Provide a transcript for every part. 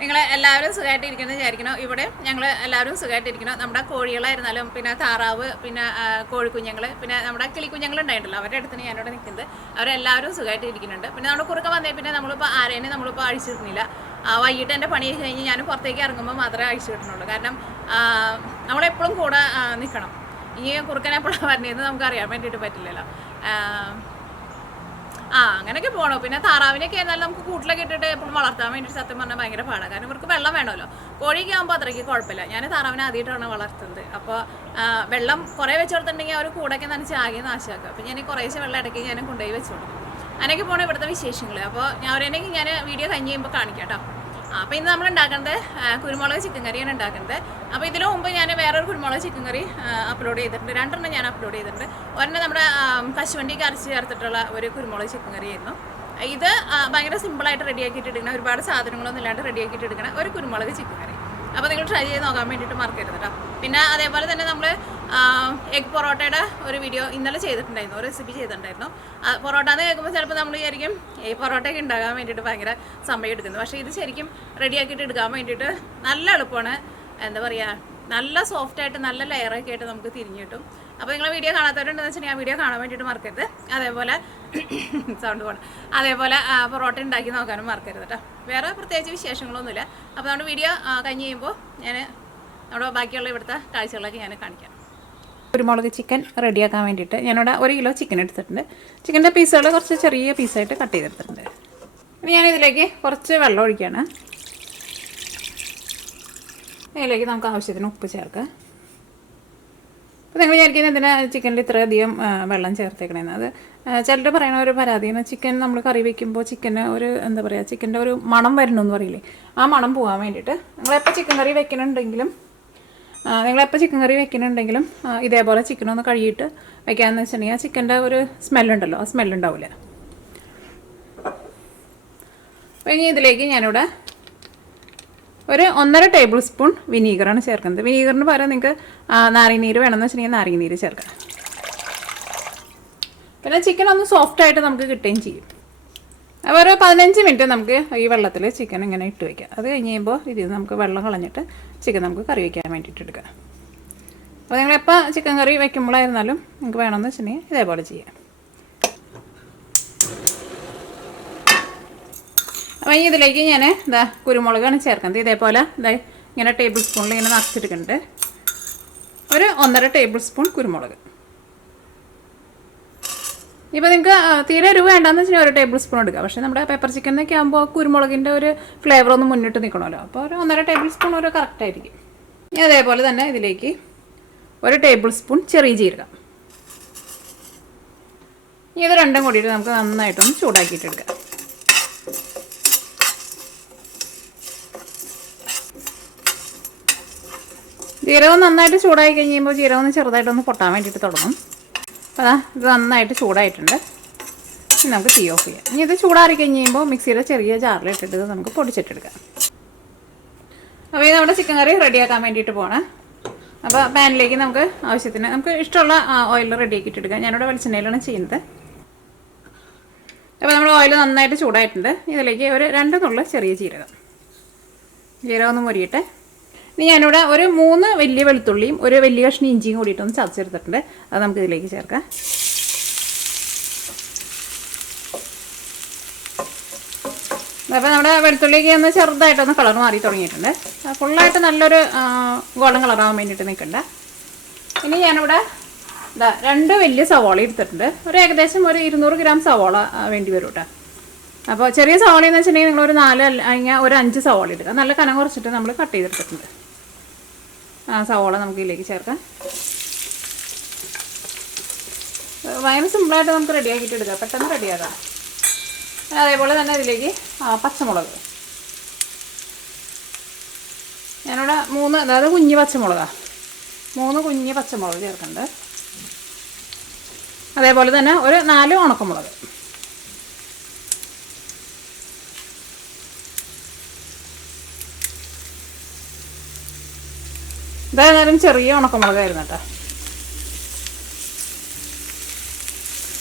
നിങ്ങളെ എല്ലാവരും സുഖമായിട്ടിരിക്കണം വിചാരിക്കണം. ഇവിടെ ഞങ്ങൾ എല്ലാവരും സുഖമായിട്ടിരിക്കണം. നമ്മുടെ കോഴികളായിരുന്നാലും പിന്നെ താറാവ്, പിന്നെ കോഴിക്കുഞ്ഞുങ്ങൾ, പിന്നെ നമ്മുടെ കിളിക്കുഞ്ഞുങ്ങൾ ഉണ്ടായിട്ടല്ലോ, അവരുടെ അടുത്താണ് ഞാനിവിടെ നിൽക്കുന്നത്. അവരെല്ലാവരും സുഖമായിട്ടിരിക്കുന്നുണ്ട്. പിന്നെ നമ്മുടെ കുറുക്ക വന്നേ പിന്നെ നമ്മളിപ്പോൾ ആരേനെ നമ്മളിപ്പോൾ അഴിച്ചു കിട്ടുന്നില്ല. വൈകിട്ട് എൻ്റെ പണി കഴിഞ്ഞ് ഞാൻ പുറത്തേക്ക് ഇറങ്ങുമ്പോൾ മാത്രമേ അഴിച്ചു കിട്ടുന്നുള്ളൂ. കാരണം നമ്മളെപ്പോഴും കൂടെ നിൽക്കണം. ഈ കുറുക്കനെ എപ്പോഴാണ് വരുന്നതെന്ന് നമുക്ക് അറിയാൻ വേണ്ടിയിട്ട് പറ്റില്ലല്ലോ. അങ്ങനെയൊക്കെ പോകണം. പിന്നെ താറാവിനൊക്കെ ആയിരുന്നാലും നമുക്ക് കൂട്ടിലൊക്കെ ഇട്ടിട്ട് എപ്പോഴും വളർത്താൻ വേണ്ടിയിട്ട് സത്യം പറഞ്ഞാൽ ഭയങ്കര പാടാണ്. കാരണം ഇവർക്ക് വെള്ളം വേണമല്ലോ. കോഴിയൊക്കെ ആകുമ്പോൾ അത്രയ്ക്ക് കുഴപ്പമില്ല. ഞാൻ താറാവിനെ ആദ്യമായിട്ടാണ് വളർത്തുന്നത്. അപ്പോൾ വെള്ളം കുറേ വെച്ച് കൊടുത്തിട്ടുണ്ടെങ്കിൽ അവർ കൂടൊക്കെ നനച്ച് ആകെ നാശമാക്കുക. അപ്പോൾ ഞാൻ കുറേശ്ശെ വെള്ളം ഇടയ്ക്ക് ഞാൻ കൊണ്ടുപോയി വെച്ച് കൊടുക്കും. അങ്ങനെയൊക്കെ പോകണം ഇവിടുത്തെ വിശേഷങ്ങൾ. അപ്പോൾ ഞാൻ വീഡിയോ കഴിഞ്ഞ് കഴിയുമ്പോൾ കാണിക്കാം കേട്ടോ. അപ്പോൾ ഇന്ന് നമ്മൾ ഉണ്ടാക്കുന്നത് കുരുമുളക് ചിക്കൻ കറിയാണ് ഉണ്ടാക്കുന്നത്. അപ്പോൾ ഇതിനു മുമ്പ് ഞാൻ വേറൊരു കുരുമുളക് ചിക്കൻ കറി അപ്ലോഡ് ചെയ്തിട്ടുണ്ട്. 2 ഞാൻ അപ്ലോഡ് ചെയ്തിട്ടുണ്ട്. ഒരെണ്ണം നമ്മുടെ കശുവണ്ടിക്ക് അരച്ച് ചേർത്തിട്ടുള്ള ഒരു കുരുമുളക് ചിക്കൻ കറിയായിരുന്നു. ഇത് ഭയങ്കര സിമ്പിളായിട്ട് റെഡിയാക്കിയിട്ട് എടുക്കണം, ഒരുപാട് സാധനങ്ങളൊന്നും ഇല്ലാണ്ട് റെഡിയാക്കിയിട്ട് എടുക്കണം ഒരു കുരുമുളക് ചിക്കൻ കറി. അപ്പോൾ നിങ്ങൾ ട്രൈ ചെയ്ത് നോക്കാൻ വേണ്ടിയിട്ട് മറക്കരുത് കേട്ടോ. പിന്നെ അതേപോലെ തന്നെ നമ്മൾ എഗ് പൊറോട്ടയുടെ ഒരു വീഡിയോ ഇന്നലെ ചെയ്തിട്ടുണ്ടായിരുന്നു, ഒരു റെസിപ്പി ചെയ്തിട്ടുണ്ടായിരുന്നു. പൊറോട്ട എന്ന് കേൾക്കുമ്പോൾ ചിലപ്പോൾ നമ്മൾ വിചാരിക്കും ഈ പൊറോട്ടയൊക്കെ ഉണ്ടാകാൻ വേണ്ടിയിട്ട് ഭയങ്കര സമയം എടുക്കുന്നു. പക്ഷേ ഇത് ശരിക്കും റെഡിയാക്കിയിട്ട് എടുക്കാൻ വേണ്ടിയിട്ട് നല്ല എളുപ്പമാണ്. എന്താ പറയുക, നല്ല സോഫ്റ്റായിട്ട് നല്ല ലെയറൊക്കെ ആയിട്ട് നമുക്ക് തിരിഞ്ഞു കിട്ടും. അപ്പോൾ നിങ്ങൾ വീഡിയോ കാണാത്തവരുണ്ടെന്ന് വെച്ചിട്ടുണ്ടെങ്കിൽ ആ വീഡിയോ കാണാൻ വേണ്ടിയിട്ട് മറക്കരുത്. അതേപോലെ സൗണ്ട് പോകണം. അതേപോലെ പൊറോട്ട ഉണ്ടാക്കി നോക്കാനും മറക്കരുത് കേട്ടോ. വേറെ പ്രത്യേകിച്ച് വിശേഷങ്ങളൊന്നുമില്ല. അപ്പോൾ നമ്മുടെ വീഡിയോ കഴിഞ്ഞ് കഴിയുമ്പോൾ ഞാൻ നമ്മുടെ ബാക്കിയുള്ള ഇവിടുത്തെ കാഴ്ചകളൊക്കെ ഞാൻ കാണിക്കാം. കുരുമുളക് ചിക്കൻ റെഡിയാക്കാൻ വേണ്ടിയിട്ട് ഞാനിവിടെ 1 കിലോ ചിക്കൻ എടുത്തിട്ടുണ്ട്. ചിക്കൻ്റെ പീസുകൾ കുറച്ച് ചെറിയ പീസായിട്ട് കട്ട് ചെയ്തെടുത്തിട്ടുണ്ട്. ഇനി ഞാനിതിലേക്ക് കുറച്ച് വെള്ളം ഒഴിക്കുകയാണ്. ഇതിലേക്ക് നമുക്ക് ആവശ്യത്തിന് ഉപ്പ് ചേർക്കാം. അപ്പോൾ നിങ്ങൾ വിചാരിക്കുന്നത് എന്തിനാ ചിക്കനിൽ ഇത്രയധികം വെള്ളം ചേർത്തേക്കണേന്ന്. അത് ചിലർ പറയുന്ന ഒരു പരാതിയാണ്, ചിക്കൻ നമ്മൾ കറി വയ്ക്കുമ്പോൾ ചിക്കന് ഒരു എന്താ പറയുക, ചിക്കൻ്റെ ഒരു മണം വരണമെന്ന് പറയില്ലേ, ആ മണം പോകാൻ വേണ്ടിയിട്ട് നിങ്ങളെപ്പോൾ ചിക്കൻ കറി വെക്കുന്നുണ്ടെങ്കിലും ഇതേപോലെ ചിക്കനൊന്ന് കഴുകിയിട്ട് വയ്ക്കാമെന്ന് വെച്ചിട്ടുണ്ടെങ്കിൽ ആ ചിക്കൻ്റെ ഒരു സ്മെല്ലുണ്ടല്ലോ, ആ സ്മെല്ലുണ്ടാവില്ല. അപ്പോൾ ഇനി ഇതിലേക്ക് ഞാനിവിടെ ഒരു 1.5 ടേബിൾ സ്പൂൺ വിനീഗറാണ് ചേർക്കുന്നത്. വിനീഗറിന് പകരം നിങ്ങൾക്ക് നാരങ്ങനീര് വേണമെന്ന് വെച്ചിട്ടുണ്ടെങ്കിൽ നാരങ്ങനീര് ചേർക്കാം. പിന്നെ ചിക്കൻ ഒന്ന് സോഫ്റ്റായിട്ട് നമുക്ക് കിട്ടുകയും ചെയ്യും. അപ്പോൾ ഒരു 15 മിനിറ്റ് നമുക്ക് ഈ വെള്ളത്തിൽ ചിക്കൻ ഇങ്ങനെ ഇട്ട് വയ്ക്കാം. അത് കഴിഞ്ഞ് കഴിയുമ്പോൾ ഇതിൽ നമുക്ക് വെള്ളം കളഞ്ഞിട്ട് ചിക്കൻ നമുക്ക് കറി വയ്ക്കാൻ വേണ്ടിയിട്ട് എടുക്കാം. അപ്പോൾ നിങ്ങളെപ്പോൾ ചിക്കൻ കറി വയ്ക്കുമ്പോഴായിരുന്നാലും നിങ്ങൾക്ക് വേണമെന്ന് വെച്ചിട്ടുണ്ടെങ്കിൽ ഇതേപോലെ ചെയ്യാം. അപ്പോൾ ഇതിലേക്ക് ഞാൻ കുരുമുളകാണ് ചേർക്കുന്നത്. ഇതേപോലെ ഇങ്ങനെ ടേബിൾ സ്പൂണിൽ ഇങ്ങനെ നിറച്ചെടുക്കുന്നുണ്ട്. ഒരു 1.5 ടേബിൾ സ്പൂൺ കുരുമുളക്. ഇപ്പോൾ നിങ്ങൾക്ക് തീരെ എരിവ് വേണ്ടെന്ന് വെച്ചാൽ 1 ടേബിൾ സ്പൂൺ എടുക്കുക. പക്ഷേ നമ്മുടെ പെപ്പർ ചിക്കനൊക്കെ ആകുമ്പോൾ കുരുമുളകിൻ്റെ ഒരു ഫ്ലേവർ ഒന്ന് മുന്നിട്ട് നിൽക്കണമല്ലോ. അപ്പോൾ ഒരു 1.5 ടേബിൾ സ്പൂൺ ഒരു കറക്റ്റായിരിക്കും. ഇനി അതേപോലെ തന്നെ ഇതിലേക്ക് 1 ടേബിൾ സ്പൂൺ ചെറിയ ജീരകം. ഇനി ഇത് രണ്ടും കൂടിയിട്ട് നമുക്ക് നന്നായിട്ടൊന്ന് ചൂടാക്കിയിട്ടെടുക്കാം. ജീരകം നന്നായിട്ട് ചൂടായി കഴിയുമ്പോൾ ജീരകം ഒന്ന് ചെറുതായിട്ടൊന്ന് പൊട്ടാൻ വേണ്ടിയിട്ട് തുടങ്ങും. അപ്പോൾ ഇത് നന്നായിട്ട് ചൂടായിട്ടുണ്ട്. ഇനി നമുക്ക് തീ ഓഫ് ചെയ്യാം. ഇനി ഇത് ചൂടാറി കഴിയുമ്പോൾ മിക്സിയുടെ ചെറിയ ജാറിലിട്ടിട്ട് നമുക്ക് പൊടിച്ചിട്ടെടുക്കാം. അപ്പോൾ ഇത് നമ്മുടെ ചിക്കൻ കറി റെഡിയാക്കാൻ വേണ്ടിയിട്ട് പോകണം. അപ്പോൾ പാനിലേക്ക് നമുക്ക് ആവശ്യത്തിന് നമുക്ക് ഇഷ്ടമുള്ള ഓയിൽ റെഡിയാക്കിയിട്ടെടുക്കാം. ഞാനിവിടെ വെളിച്ചെണ്ണയിലാണ് ചെയ്യുന്നത്. അപ്പോൾ നമ്മുടെ ഓയിൽ നന്നായിട്ട് ചൂടായിട്ടുണ്ട്. ഇതിലേക്ക് ഒരു 2 നുള്ള ചെറിയ ജീരകം ഒന്ന് മുരിയിട്ട്, ഇനി ഞാനിവിടെ ഒരു 3 വലിയ വെളുത്തുള്ളിയും ഒരു വലിയ കഷ്ണം ഇഞ്ചിയും കൂടിയിട്ടൊന്ന് ചതച്ചെടുത്തിട്ടുണ്ട്. അത് നമുക്ക് ഇതിലേക്ക് ചേർക്കാം. അപ്പോൾ നമ്മുടെ വെളുത്തുള്ളിക്ക് ഒന്ന് ചെറുതായിട്ടൊന്ന് കളർ മാറി തുടങ്ങിയിട്ടുണ്ട്. ഫുള്ളായിട്ട് നല്ലൊരു ഗോൾഡൻ കളറാകാൻ വേണ്ടിയിട്ട് നിൽക്കണ്ട. ഇനി ഞാനിവിടെ 2 വലിയ സവാള എടുത്തിട്ടുണ്ട്. ഏകദേശം ഒരു 200 ഗ്രാം സവാള വേണ്ടി വരും കേട്ടോ. അപ്പോൾ ചെറിയ സവാള എന്ന് വെച്ചിട്ടുണ്ടെങ്കിൽ നിങ്ങളൊരു 4 അല്ലെങ്കിൽ ഒരു 5 സവാള എടുക്കുക. നല്ല കനം കുറച്ചിട്ട് നമ്മൾ കട്ട് ചെയ്തെടുത്തിട്ടുണ്ട്. സവാള നമുക്ക് ഇതിലേക്ക് ചേർക്കാം. ഭയങ്കര സിമ്പിളായിട്ട് നമുക്ക് റെഡിയാക്കിയിട്ട് എടുക്കാം, പെട്ടെന്ന് റെഡിയാക്കാം. അതേപോലെ തന്നെ ഇതിലേക്ക് പച്ചമുളക് ഞാനിവിടെ 3, അതായത് കുഞ്ഞ് പച്ചമുളകാണ്, 3 കുഞ്ഞ് പച്ചമുളക് ചേർക്കുന്നുണ്ട്. അതേപോലെ തന്നെ ഒരു 4 ഉണക്കമുളക്. ഇതായാലും ചെറിയ ഉണക്കമുളകായിരുന്നു കേട്ടോ.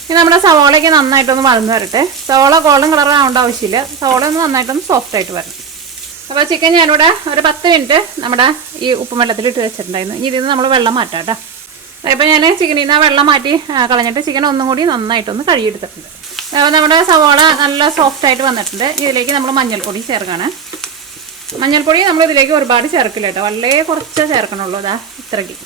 ഇനി നമ്മുടെ സവാളയ്ക്ക് നന്നായിട്ടൊന്ന് വഴന്ന് വരട്ടെ. സവാള ഗോൾഡൻ കളർ ആവേണ്ട ആവശ്യമില്ല. സവാള ഒന്ന് നന്നായിട്ടൊന്ന് സോഫ്റ്റായിട്ട് വരണം. അപ്പോൾ ചിക്കൻ ഞാനിവിടെ ഒരു 10 മിനിറ്റ് നമ്മുടെ ഈ ഉപ്പും വെള്ളത്തിലിട്ട് വെച്ചിട്ടുണ്ടായിരുന്നു. ഇനി ഇതിൽ നിന്ന് നമ്മൾ വെള്ളം മാറ്റാം കേട്ടോ. അപ്പോൾ ഞാൻ ചിക്കനിൽ നിന്ന് വെള്ളം മാറ്റി കളഞ്ഞിട്ട് ചിക്കൻ ഒന്നും കൂടി നന്നായിട്ടൊന്ന് കഴുകിയെടുത്തിട്ടുണ്ട്. അപ്പോൾ നമ്മുടെ സവാള നല്ല സോഫ്റ്റായിട്ട് വന്നിട്ടുണ്ട്. ഇതിലേക്ക് നമ്മൾ മഞ്ഞൾപ്പൊടി ചേർക്കുകയാണ്. മഞ്ഞൾപ്പൊടി നമ്മൾ ഇതിലേക്ക് ഒരുപാട് ചേർക്കില്ല കേട്ടോ, വളരെ കുറച്ച് ചേർക്കണുള്ളൂ. അതാ ഇത്രയ്ക്ക്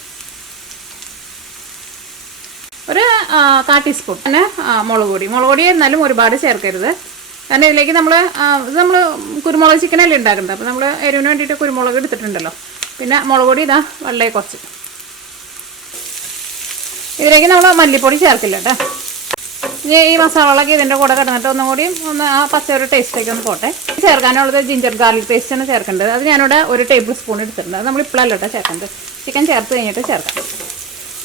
ഒരു 1/4 ടീസ്പൂൺ. പിന്നെ മുളക് പൊടി എന്നാലും ഒരുപാട് ചേർക്കരുത്. കാരണം ഇതിലേക്ക് നമ്മൾ കുരുമുളക് ചിക്കനല്ലേ ഉണ്ടാക്കുന്നത്. അപ്പോൾ നമ്മൾ എരിവിന് വേണ്ടിയിട്ട് കുരുമുളക് എടുത്തിട്ടുണ്ടല്ലോ. പിന്നെ മുളക് പൊടി ഇതാ വളരെ കുറച്ച്. ഇതിലേക്ക് നമ്മൾ മല്ലിപ്പൊടി ചേർക്കില്ല കേട്ടോ. ഇനി ഈ മസാലകളൊക്കെ ഇതിൻ്റെ കൂടെ കിടന്നിട്ട് ഒന്നും കൂടി ആ പച്ച ഒരു ടേസ്റ്റൊക്കെ ഒന്ന് പോട്ടെ. ചേർക്കാനുള്ളത് ജിഞ്ചർ ഗാർലിക് പേസ്റ്റാണ് ചേർക്കേണ്ടത്. അത് ഞാനിവിടെ 1 ടേബിൾ സ്പൂൺ എടുത്തിട്ടുണ്ട്. അത് നമ്മൾ ഇപ്പോഴല്ല കേട്ടോ ചേർക്കേണ്ടത്, ചിക്കൻ ചേർത്ത് കഴിഞ്ഞിട്ട് ചേർക്കാം.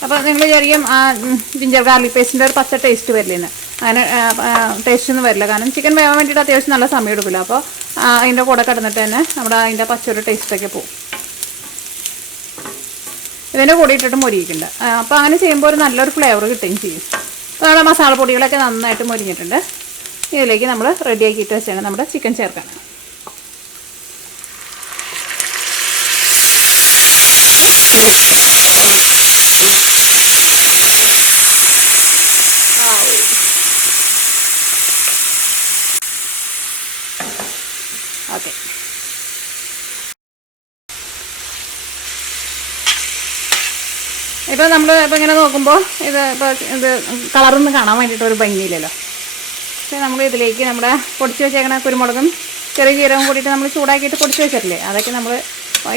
അപ്പോൾ നിങ്ങൾ വിചാരിക്കും ജിഞ്ചർ ഗാർലിക് പേസ്റ്റിൻ്റെ ഒരു പച്ച ടേസ്റ്റ് വരില്ലെന്ന്. അങ്ങനെ ടേസ്റ്റ് ഒന്നും വരില്ല. കാരണം ചിക്കൻ വേവാൻ വേണ്ടിയിട്ട് അത്യാവശ്യം നല്ല സമയം എടുക്കില്ല. അപ്പോൾ അതിൻ്റെ കൂടെ കിടന്നിട്ട് തന്നെ നമ്മുടെ അതിൻ്റെ പച്ചൊരു ടേസ്റ്റൊക്കെ പോകും. ഇതിൻ്റെ കൂടെ ഇട്ടിട്ട് മൊരിയിക്കുന്നുണ്ട്. അപ്പോൾ അങ്ങനെ ചെയ്യുമ്പോൾ ഒരു നല്ലൊരു ഫ്ലേവർ കിട്ടുകയും ചെയ്യും. അപ്പോൾ നമ്മുടെ മസാലപ്പൊടികളൊക്കെ നന്നായിട്ട് മൊരിഞ്ഞിട്ടുണ്ട്. ഇതിലേക്ക് നമ്മൾ റെഡിയാക്കിയിട്ട് വെച്ചാണ് നമ്മുടെ ചിക്കൻ ചേർക്കണം. ഓക്കെ, ഇപ്പോൾ നമ്മൾ ഇപ്പോൾ ഇങ്ങനെ നോക്കുമ്പോൾ ഇത് കളറൊന്നും കാണാൻ വേണ്ടിയിട്ട് ഒരു ഭംഗിയില്ലല്ലോ. പക്ഷേ നമ്മൾ ഇതിലേക്ക് നമ്മുടെ പൊടിച്ച് വെച്ചേക്കണ കുരുമുളകും ചെറിയ ജീരകം കൂടിയിട്ട് നമ്മൾ ചൂടാക്കിയിട്ട് പൊടിച്ച് വെച്ചിട്ടില്ലേ, അതൊക്കെ നമ്മൾ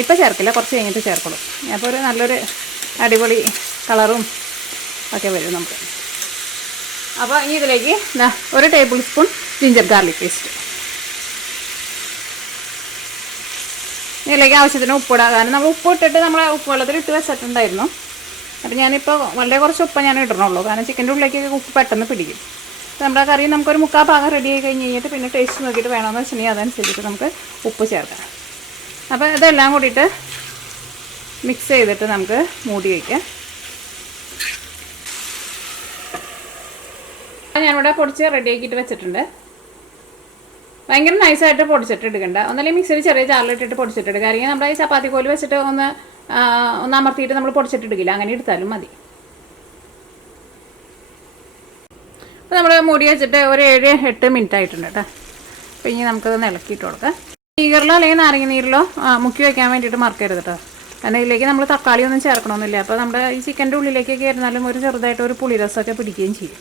ഇപ്പോൾ ചേർക്കില്ല, കുറച്ച് കഴിഞ്ഞിട്ട് ചേർക്കുള്ളൂ. അപ്പോൾ ഒരു നല്ലൊരു അടിപൊളി കളറും ഒക്കെ വരും നമുക്ക്. അപ്പോൾ ഇനി ഇതിലേക്ക് 1 table spoon ginger garlic paste. ഇതിലേക്ക് ആവശ്യത്തിന് ഉപ്പിടുക. കാരണം നമ്മൾ ഉപ്പ് ഇട്ടിട്ട് നമ്മൾ ഉപ്പ് വെള്ളത്തിൽ ഇട്ട് വെച്ചിട്ടുണ്ടായിരുന്നു. അപ്പോൾ ഞാനിപ്പോൾ വളരെ കുറച്ച് ഉപ്പ് ഞാൻ ഇടണുള്ളൂ. കാരണം ചിക്കൻ്റെ ഉള്ളിലേക്ക് ഉപ്പ് പെട്ടെന്ന് പിടിക്കും. അപ്പോൾ നമ്മുടെ കറി നമുക്കൊരു 3/4 ഭാഗം റെഡി ആയി കഴിഞ്ഞ് കഴിഞ്ഞിട്ട് പിന്നെ ടേസ്റ്റ് നോക്കിയിട്ട് വേണമെന്ന് വെച്ചിട്ടുണ്ടെങ്കിൽ അതനുസരിച്ചിട്ട് നമുക്ക് ഉപ്പ് ചേർക്കാം. അപ്പോൾ ഇതെല്ലാം കൂടിയിട്ട് മിക്സ് ചെയ്തിട്ട് നമുക്ക് മൂടി വയ്ക്കാം. ഞാനിവിടെ പൊടിച്ച് റെഡിയാക്കിയിട്ട് വെച്ചിട്ടുണ്ട്. ഭയങ്കര നൈസായിട്ട് പൊടിച്ചിട്ട് എടുക്കണ്ട. ഒന്നല്ലെങ്കിൽ മിക്സിയിൽ ചെറിയ ചാറിലിട്ടിട്ട് പൊടിച്ചിട്ട് എടുക്കുക. അല്ലെങ്കിൽ നമ്മുടെ ഈ ചപ്പാത്തി കോല് വെച്ചിട്ട് ഒന്ന് അമർത്തിയിട്ട് നമ്മൾ പൊടിച്ചിട്ടെടുക്കില്ല, അങ്ങനെ എടുത്താലും മതി. അപ്പോൾ നമ്മൾ മൂടി വെച്ചിട്ട് ഒരു 7-8 മിനിറ്റ് ആയിട്ടുണ്ട് കേട്ടോ. അപ്പോൾ ഇനി നമുക്കത് ഇളക്കിയിട്ട് കൊടുക്കാം. നീരിലോ അല്ലെങ്കിൽ നാരങ്ങ നീരിലോ മുക്കി വയ്ക്കാൻ വേണ്ടിയിട്ട് മറക്കരുത് കേട്ടോ. കാരണം ഇതിലേക്ക് നമ്മൾ തക്കാളി ഒന്നും ചേർക്കണമെന്നില്ല. അപ്പോൾ നമ്മുടെ ഈ ചിക്കൻ്റെ ഉള്ളിലേക്കൊക്കെ ഇരുന്നാലും ഒരു ചെറുതായിട്ട് ഒരു പുളിരസമൊക്കെ പിടിക്കുകയും ചെയ്യും.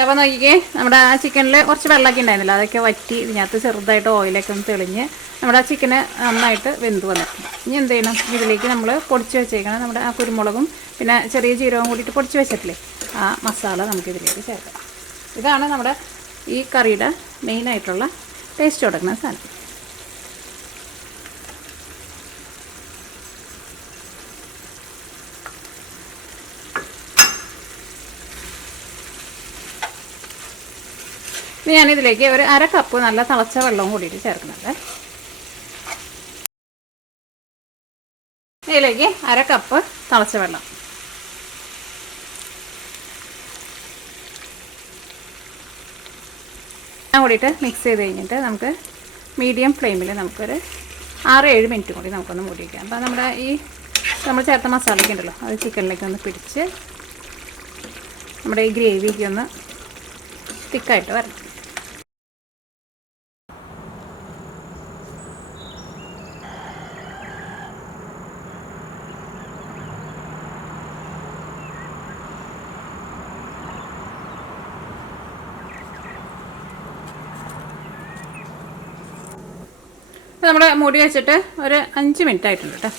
അപ്പോൾ നോക്കിക്കേ, നമ്മുടെ ആ ചിക്കനിൽ കുറച്ച് വെള്ളമൊക്കെ ഉണ്ടായിരുന്നില്ല, അതൊക്കെ വറ്റി ഇതിനകത്ത് ചെറുതായിട്ട് ഓയിലൊക്കെ ഒന്ന് തെളിഞ്ഞ് നമ്മുടെ ആ ചിക്കന് നന്നായിട്ട് വെന്ത് വന്നിട്ടുണ്ട്. ഇനി എന്ത് ചെയ്യണം, ഇതിലേക്ക് നമ്മൾ പൊടിച്ച് വെച്ചേക്കണം നമ്മുടെ ആ കുരുമുളകും പിന്നെ ചെറിയ ജീരകവും കൂടിയിട്ട് പൊടിച്ച് വെച്ചിട്ടില്ലേ, ആ മസാല നമുക്കിതിലേക്ക് ചേർക്കാം. ഇതാണ് നമ്മുടെ ഈ കറിയുടെ മെയിനായിട്ടുള്ള ടേസ്റ്റ് കൊടുക്കുന്ന സാധനം. ഞാനിതിലേക്ക് ഒരു 1/2 കപ്പ് നല്ല തിളച്ച വെള്ളവും കൂടിയിട്ട് ചേർക്കുന്നുണ്ട്. ഇതിലേക്ക് 1/2 കപ്പ് തിളച്ച വെള്ളം. കൂടിയിട്ട് മിക്സ് ചെയ്ത് കഴിഞ്ഞിട്ട് നമുക്ക് മീഡിയം ഫ്ലെയിമിൽ നമുക്കൊരു 6-7 മിനിറ്റ് കൂടി നമുക്കൊന്ന് മൂടി വയ്ക്കാം. അപ്പോൾ നമ്മുടെ ഈ നമ്മൾ ചേർത്ത മസാലയൊക്കെ ഉണ്ടല്ലോ അത് ചിക്കനിലേക്ക് ഒന്ന് പിടിച്ച് നമ്മുടെ ഈ ഗ്രേവിക്ക് ഒന്ന് തിക്കായിട്ട് വരണം. നമ്മൾ മൂടി വെച്ചിട്ട് ഒരു 5 മിനിറ്റ് ആയിട്ടുണ്ട് കേട്ടോ.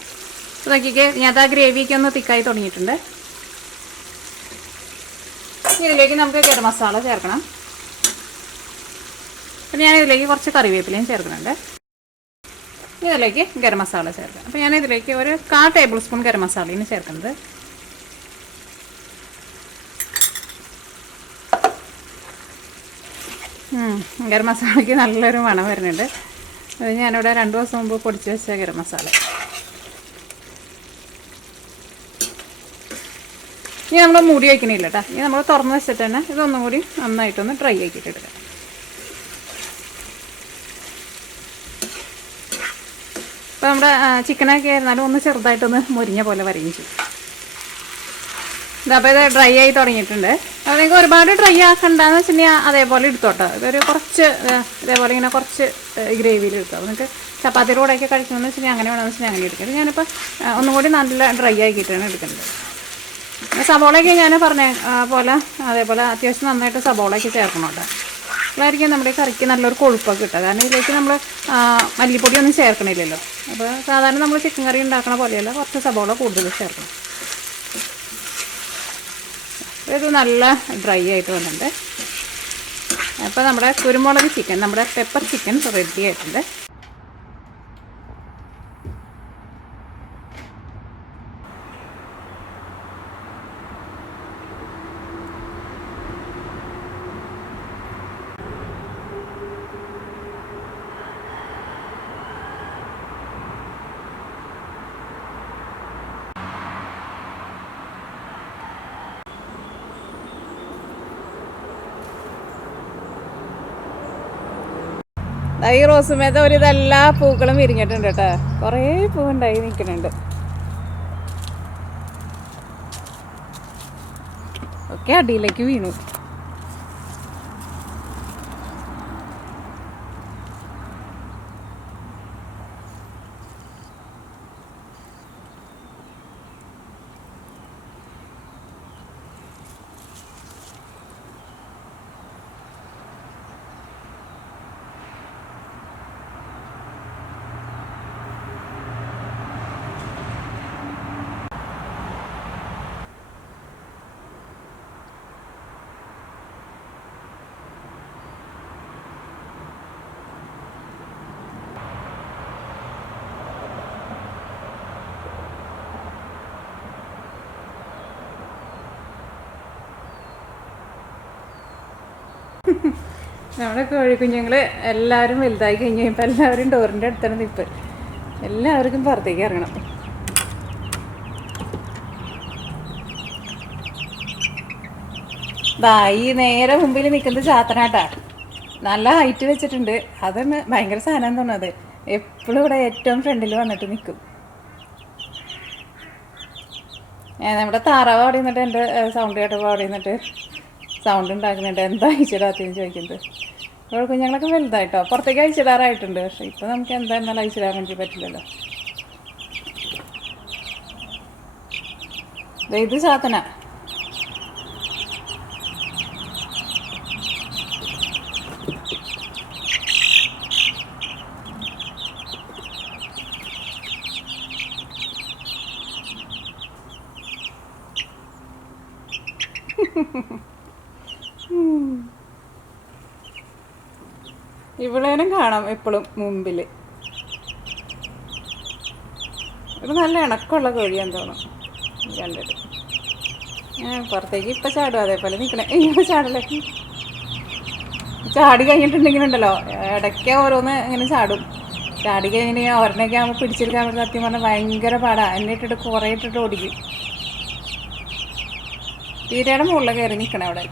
അപ്പോൾ നോക്കിക്കേ, ഞാൻ ആ ഗ്രേവിക്ക് ഒന്ന് തിക്കായി തുടങ്ങിയിട്ടുണ്ട്. ഇതിലേക്ക് നമുക്ക് ഗരം മസാല ചേർക്കണം. അപ്പോൾ ഞാനിതിലേക്ക് കുറച്ച് കറിവേപ്പിലയും ചേർക്കുന്നുണ്ട്. ഇതിലേക്ക് ഗരം മസാല ചേർക്കാം. അപ്പോൾ ഞാനിതിലേക്ക് ഒരു 1/4 ടേബിൾ സ്പൂൺ ഗരം മസാലയും ചേർക്കുന്നത്. ഗരം മസാലയ്ക്ക് നല്ലൊരു മണം വരുന്നുണ്ട്. അത് ഞാനിവിടെ 2 ദിവസം മുമ്പ് പൊടിച്ച് വെച്ച ഗരം മസാല. ഇനി നമ്മൾ മൂടി വയ്ക്കണില്ല കേട്ടോ. ഇനി നമ്മൾ തുറന്ന് വെച്ചിട്ട് തന്നെ ഇതൊന്നും കൂടി നന്നായിട്ടൊന്ന് ഡ്രൈ ആക്കിയിട്ട് എടുക്കാം. അപ്പോൾ നമ്മുടെ ചിക്കനൊക്കെ ആയിരുന്നാലും ഒന്ന് ചെറുതായിട്ടൊന്ന് മുരിഞ്ഞ പോലെ വരികയും ചെയ്യും. അപ്പോൾ ഇത് ഡ്രൈ ആയി തുടങ്ങിയിട്ടുണ്ട്. അപ്പോൾ നിങ്ങൾക്ക് ഒരുപാട് ഡ്രൈ ആക്കണ്ടെന്ന് വെച്ചിട്ടുണ്ടെങ്കിൽ അതേപോലെ എടുത്തോട്ടോ. ഇതൊരു കുറച്ച് ഇതേപോലെ ഇങ്ങനെ കുറച്ച് ഗ്രേവിയിൽ എടുത്തോ. അപ്പോൾ നിങ്ങൾക്ക് ചപ്പാത്തിയുടെ കൂടെയൊക്കെ കഴിക്കണമെന്ന് വെച്ചിട്ടുണ്ടെങ്കിൽ അങ്ങനെ വേണമെന്ന് വെച്ചിട്ടുണ്ടെങ്കിൽ അങ്ങനെ എടുക്കുന്നത്. ഞാനിപ്പോൾ ഒന്നും കൂടി നല്ല ഡ്രൈ ആക്കിയിട്ടാണ് എടുക്കുന്നത്. സബോളയൊക്കെ ഞാൻ പറഞ്ഞ പോലെ അതേപോലെ അത്യാവശ്യം നന്നായിട്ട് സബോളയൊക്കെ ചേർക്കണം കേട്ടോ. അതായിരിക്കും നമ്മുടെ കറിക്ക് നല്ലൊരു കൊഴുപ്പൊക്കെ കിട്ടുക. കാരണം ഇതിലേക്ക് നമ്മൾ മല്ലിപ്പൊടിയൊന്നും ചേർക്കണില്ലല്ലോ. അപ്പോൾ സാധാരണ നമ്മൾ ചിക്കൻ കറി ഉണ്ടാക്കണ പോലെയല്ല, കുറച്ച് സബോള കൂടുതൽ ചേർക്കണം. ഇത് നല്ല ഡ്രൈ ആയിട്ട് വന്നിട്ടുണ്ട്. അപ്പോൾ നമ്മുടെ കുരുമുളക് ചിക്കൻ, നമ്മുടെ പെപ്പർ ചിക്കൻ റെഡി ആയിട്ടുണ്ട്. ഈ റോസുമേത്ത ഒരു ഇതെല്ലാ പൂക്കളും വിരിഞ്ഞിട്ടുണ്ട് കേട്ടോ. കുറേ പൂവുണ്ടായി നിൽക്കുന്നുണ്ട്. ഒക്കെ അടിയിലേക്ക് വീണു. നമ്മുടെ കോഴിക്കുഞ്ഞുങ്ങൾ എല്ലാവരും വലുതായി കഴിഞ്ഞ് കഴിയുമ്പോൾ എല്ലാവരും ഡോറിൻ്റെ അടുത്താണ് നിൽപ്പ്. എല്ലാവർക്കും പുറത്തേക്ക് ഇറങ്ങണം. ഈ നേരെ മുമ്പിൽ നിൽക്കുന്നത് ചാത്തനാട്ടാ. നല്ല ഹൈറ്റ് വെച്ചിട്ടുണ്ട്. അതാണ് ഭയങ്കര സാധനം തോന്നുന്നത്. എപ്പോഴും ഇവിടെ ഏറ്റവും ഫ്രണ്ടിൽ വന്നിട്ട് നിൽക്കും. നമ്മുടെ താറാവ് അവിടെ നിന്നിട്ട് എൻ്റെ സൗണ്ട് കേട്ടപ്പോൾ അവിടെ നിന്നിട്ട് സൗണ്ട് ഉണ്ടാക്കുന്നുണ്ട്. എന്താ അയച്ചിടാത്തെന്ന് ചോദിക്കുന്നത്. അപ്പോൾ കുഞ്ഞുങ്ങളൊക്കെ വലുതായിട്ടോ, പുറത്തേക്ക് അയച്ചിടാറായിട്ടുണ്ട്. പക്ഷെ ഇപ്പം നമുക്ക് എന്തായിരുന്നാലും അയച്ചിടാൻ വേണ്ടി പറ്റില്ലല്ലോ. ഇത് സാധന ഇവിടേനും കാണാം എപ്പോഴും മുമ്പിൽ. ഇത് നല്ല ഇണക്കമുള്ള കോഴിയാന്ന് തോന്നുന്നു കണ്ടിട്ട്. പുറത്തേക്ക് ഇപ്പം ചാടും. അതേപോലെ നിൽക്കണേ ഇങ്ങനെ ചാടലേക്ക് ചാടി കഴിഞ്ഞിട്ടുണ്ടെങ്കിലുണ്ടല്ലോ ഇടയ്ക്ക് ഓരോന്ന് ഇങ്ങനെ ചാടും. ചാടി കഴിഞ്ഞ് ഒരെണ്ണയൊക്കെ ആകുമ്പോൾ പിടിച്ചെടുക്കാൻ വേണ്ടി സത്യം പറഞ്ഞാൽ ഭയങ്കര പാടാണ്. എന്നെ ഇട്ടിട്ട് കുറേ ഇട്ടിട്ട് ഓടിക്കും. തീരയുടെ മുകളിൽ കയറി നിൽക്കണേ അവിടെ.